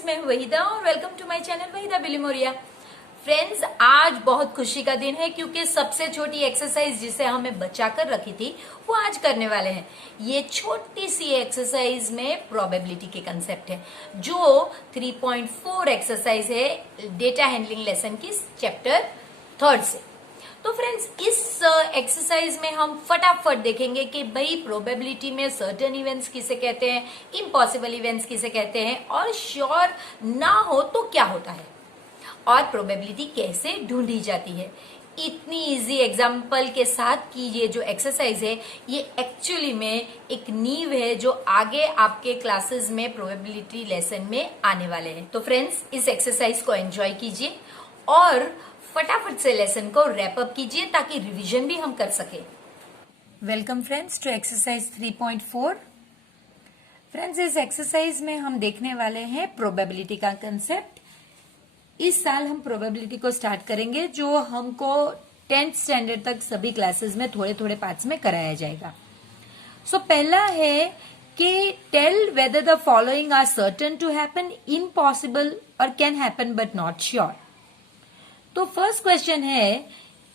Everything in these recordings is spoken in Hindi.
फ्रेंड्स, मैं हूं वहीदा और welcome to my channel Waheeda Bilimoria. Friends, आज बहुत खुशी का दिन है क्योंकि सबसे छोटी एक्सरसाइज जिसे हमें बचा कर रखी थी वो आज करने वाले हैं। ये छोटी सी एक्सरसाइज में प्रोबेबिलिटी के कंसेप्ट है जो 3.4 एक्सरसाइज है डेटा हैंडलिंग लेसन की चैप्टर 3 से। तो फ्रेंड्स, इस एक्सरसाइज में हम फटाफट देखेंगे कि भाई प्रोबेबिलिटी में सर्टेन इवेंट्स किसे कहते हैं, इम्पॉसिबल इवेंट्स किसे कहते हैं और श्योर ना हो तो क्या होता है और प्रोबेबिलिटी कैसे ढूंढी जाती है। इतनी इजी एग्जाम्पल के साथ की ये जो एक्सरसाइज है ये एक्चुअली में एक नींव है जो आगे आपके क्लासेस में प्रोबेबिलिटी लेसन में आने वाले हैं। तो फ्रेंड्स, इस एक्सरसाइज को एंजॉय कीजिए और फटाफट से लेसन को रैप अप कीजिए ताकि रिवीजन भी हम कर सके। Welcome friends to exercise 3.4। Friends, इस एक्सरसाइज में हम देखने वाले हैं प्रोबेबिलिटी का कंसेप्ट। इस साल हम प्रोबेबिलिटी को स्टार्ट करेंगे जो हमको 10th स्टैंडर्ड तक सभी क्लासेस में थोड़े थोड़े पार्ट्स में कराया जाएगा। सो पहला है कि tell whether the following are certain to happen, impossible और can happen but not sure. तो फर्स्ट क्वेश्चन है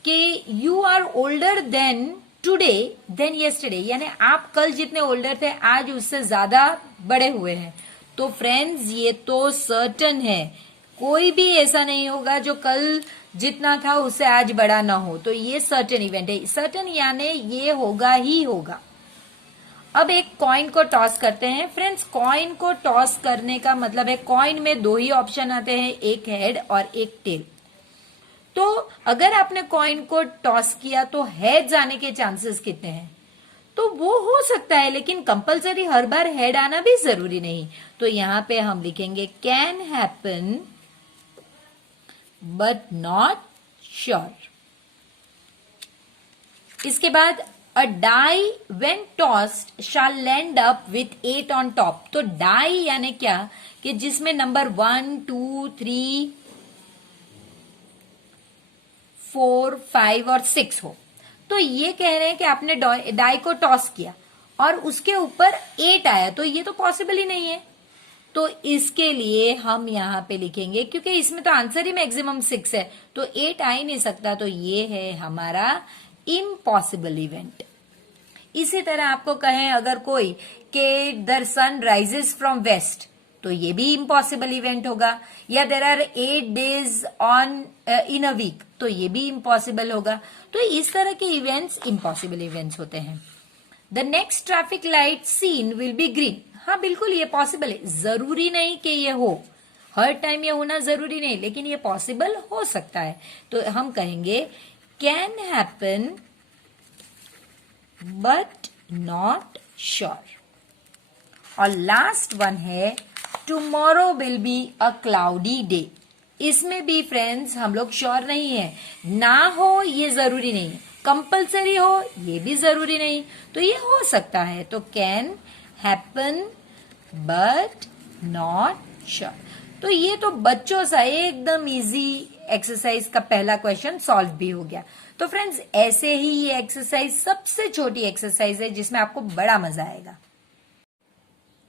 कि you are older than today than yesterday, यानी आप कल जितने ओल्डर थे आज उससे ज्यादा बड़े हुए हैं। तो फ्रेंड्स, ये तो सर्टन है, कोई भी ऐसा नहीं होगा जो कल जितना था उससे आज बड़ा ना हो। तो ये सर्टन इवेंट है, सर्टन यानी ये होगा ही होगा। अब एक कॉइन को टॉस करते हैं। फ्रेंड्स, कॉइन को टॉस करने का मतलब है कॉइन में दो ही ऑप्शन आते हैं, एक हेड और एक टेल। तो अगर आपने कॉइन को टॉस किया तो हेड आने के चांसेस कितने हैं? तो वो हो सकता है, लेकिन कंपलसरी हर बार हेड आना भी जरूरी नहीं। तो यहां पे हम लिखेंगे can happen but not sure. इसके बाद a die when tossed shall land up with 8 on top. तो डाई यानी क्या कि जिसमें नंबर 1, 2, 3, 4, 5 और 6 हो। तो ये कह रहे हैं कि आपने डाई को टॉस किया और उसके ऊपर 8 आया, तो ये तो पॉसिबल ही नहीं है। तो इसके लिए हम यहां पे लिखेंगे, क्योंकि इसमें तो आंसर ही मैक्सिमम 6 है, तो 8 आ ही नहीं सकता, तो ये है हमारा इम्पॉसिबल इवेंट। इसी तरह आपको कहें अगर कोई कि the sun rises from west, तो ये भी इम्पॉसिबल इवेंट होगा। या there are 8 days on in a week, तो ये भी इम्पॉसिबल होगा। तो इस तरह के इवेंट्स इम्पॉसिबल इवेंट्स होते हैं। The next traffic light seen will be green. हाँ, बिल्कुल ये पॉसिबल है, जरूरी नहीं कि ये हो, हर टाइम ये होना जरूरी नहीं, लेकिन ये पॉसिबल हो सकता है। तो हम कहेंगे can happen but not sure. और लास्ट वन है tomorrow will be a cloudy day. इसमें भी फ्रेंड्स हम लोग श्योर नहीं है, ना हो ये जरूरी नहीं, कंपलसरी हो ये भी जरूरी नहीं, तो ये हो सकता है। तो can happen but not sure. तो ये तो बच्चों सा एकदम इजी एक्सरसाइज का पहला क्वेश्चन सॉल्व भी हो गया। तो फ्रेंड्स, ऐसे ही ये एक्सरसाइज सबसे छोटी एक्सरसाइज है जिसमें आपको बड़ा मजा आएगा।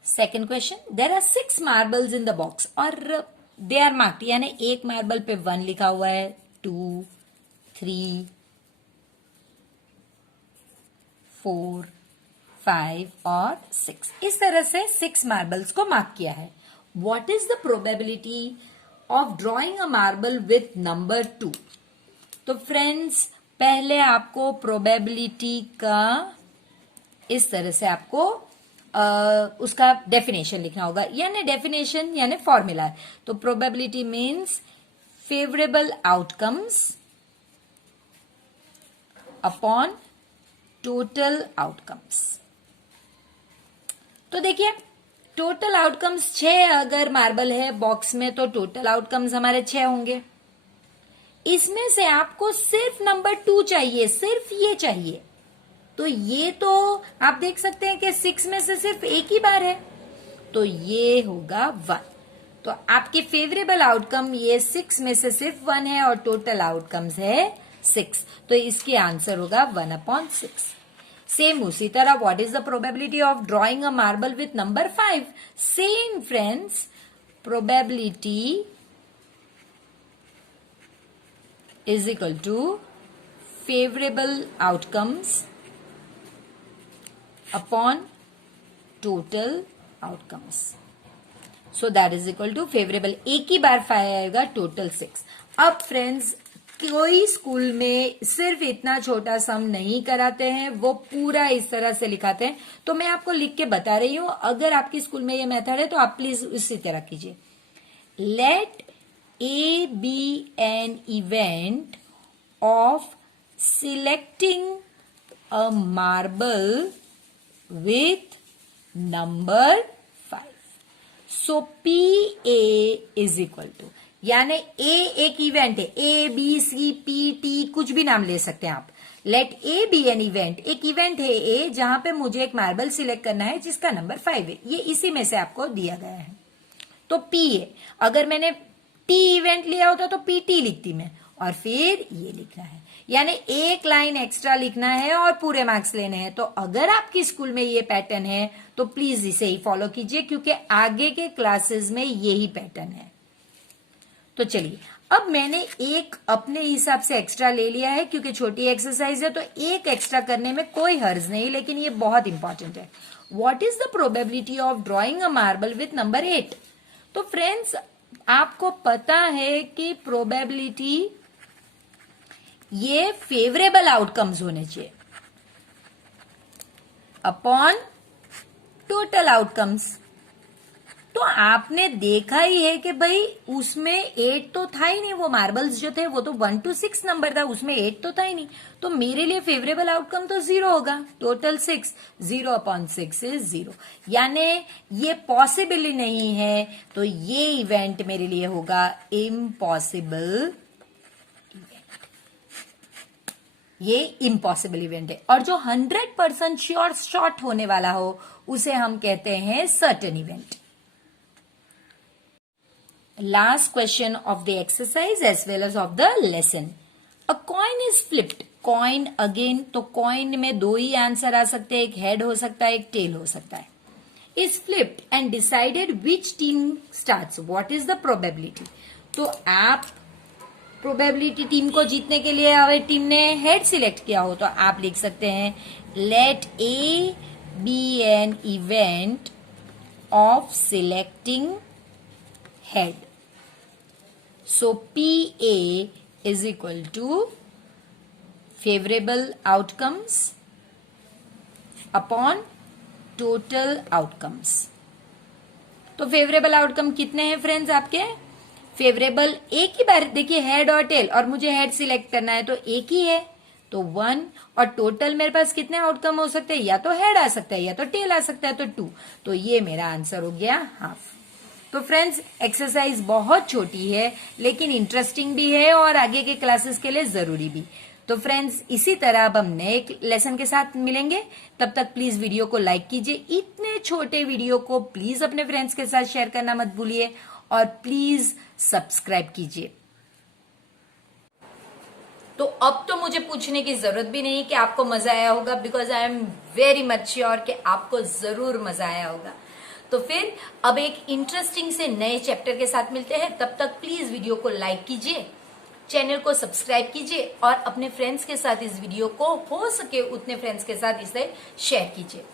Second question, there are 6 marbles in the box और दे आर मार्क्ड, यानी एक मार्बल पे 1 लिखा हुआ है, 2, 3, 4, 5 और 6। इस तरह से 6 मार्बल्स को मार्क किया है। What is the probability of drawing a marble with number 2? तो फ्रेंड्स, पहले आपको प्रोबेबिलिटी का इस तरह से आपको उसका डेफिनेशन लिखना होगा, यानी डेफिनेशन यानी फॉर्मूला। तो probability means favourable outcomes upon total outcomes. तो देखिए, टोटल आउटकम्स 6 अगर मार्बल है बॉक्स में तो टोटल आउटकम्स हमारे 6 होंगे। इसमें से आपको सिर्फ नंबर 2 चाहिए, सिर्फ ये चाहिए। तो ये तो आप देख सकते हैं कि 6 में से सिर्फ एक ही बार है, तो ये होगा 1। तो आपके फेवरेबल आउटकम ये 6 में से सिर्फ 1 है और टोटल आउटकम्स है 6, तो इसकी आंसर होगा 1/6। सेम उसी तरह what is the probability of drawing a marble with number 5? Same friends, probability is equal to favorable outcomes upon total outcomes. So that is equal to favorable, एक ही बार 5 आएगा, टोटल 6. अब फ्रेंड्स कोई स्कूल में सिर्फ इतना छोटा सम नहीं कराते हैं, वो पूरा इस तरह से लिखाते हैं. तो मैं आपको लिख के बता रही हूं, अगर आपकी स्कूल में ये मेथड है तो आप प्लीज इसी तरह कीजिए. Let A be an event of selecting a marble with number 5. So PA is equal to, यानी A एक इवेंट है, A B C P T कुछ भी नाम ले सकते हैं आप. Let A be an event, एक इवेंट है A जहां पे मुझे एक मार्बल सिलेक्ट करना है जिसका नंबर 5 है. ये इसी में से आपको दिया गया है. तो P है, अगर मैंने T इवेंट लिया होता तो PT लिखती मैं, और फिर ये लिखना है, यानी एक लाइन एक्स्ट्रा लिखना है और पूरे मार्क्स लेने हैं. तो अगर आपकी स्कूल में ये पैटर्न है तो प्लीज इसे ही फॉलो कीजिए, क्योंकि आगे के क्लासेस में यही पैटर्न है. तो चलिए, अब मैंने एक अपने हिसाब से एक्स्ट्रा ले लिया है, क्योंकि छोटी एक्सरसाइज है तो एक एक्स्ट्रा करने में कोई हर्ज नहीं, लेकिन ये बहुत इंपॉर्टेंट है. What is the probability of drawing a marble with number 8? तो फ्रेंड्स आपको पता है कि प्रोबेबिलिटी ये फेवरेबल आउटकम्स होने चाहिए अपॉन टोटल आउटकम्स. तो आपने देखा ही है कि भाई उसमें 8 तो था ही नहीं, वो मार्बल्स जो थे वो तो 1 to 6 नंबर था, उसमें 8 तो था ही नहीं. तो मेरे लिए फेवरेबल आउटकम तो 0 होगा. टोटल 6, 0 अपॉन 6 इज 0, यानी ये पॉसिबल ही नहीं है. तो ये इवेंट मेरे लिए होगा इम्पॉसिबल. ये इम्पॉसिबल इवेंट है. और जो 100% श्योर शॉट होने वाला हो उसे हम कहते हैं certain event. Last question of the exercise as well as of the lesson. A coin is flipped. Coin again, तो कॉइन में 2 ही आंसर आ सकते हैं, एक हेड हो सकता है, एक टेल हो सकता है. Is flipped and decided which team starts. What is the probability? तो आप प्रोबेबिलिटी टीम को जीतने के लिए अगर टीम ने हेड सिलेक्ट किया हो तो आप लिख सकते हैं let A be an event of selecting head. So P A is equal to favourable outcomes upon total outcomes. तो फेवरेबल आउटकम कितने हैं फ्रेंड्स आपके? फेवरेबल एक ही बार देखिए, हेड और टेल, और मुझे हेड सिलेक्ट करना है तो एक ही है तो 1, और टोटल मेरे पास कितने आउटकम हो सकते हैं? या तो हेड आ सकता है या तो टेल आ सकता है, तो 2. तो ये मेरा आंसर हो गया हाफ. तो फ्रेंड्स एक्सरसाइज बहुत छोटी है लेकिन इंटरेस्टिंग भी है और आगे के क्लासेस के लिए जरूरी भी. तो फ्रेंड्स इसी तरह अब हम नए लेसन के साथ मिलेंगे. तब तक प्लीज वीडियो को लाइक कीजिए. इतने छोटे वीडियो को प्लीज अपने फ्रेंड्स के साथ शेयर करना मत भूलिए, और प्लीज सब्सक्राइब कीजिए. तो अब तो मुझे पूछने की जरूरत भी नहीं कि आपको मजा आया होगा, because I am very much sure कि आपको जरूर मजा आया होगा. तो फिर अब एक इंटरेस्टिंग से नए चैप्टर के साथ मिलते हैं. तब तक प्लीज वीडियो को लाइक कीजिए, चैनल को सब्सक्राइब कीजिए, और अपने फ्रेंड्स के साथ इस वीडियो को हो सके उतने फ्रेंड्स के साथ इसे शेयर कीजिए.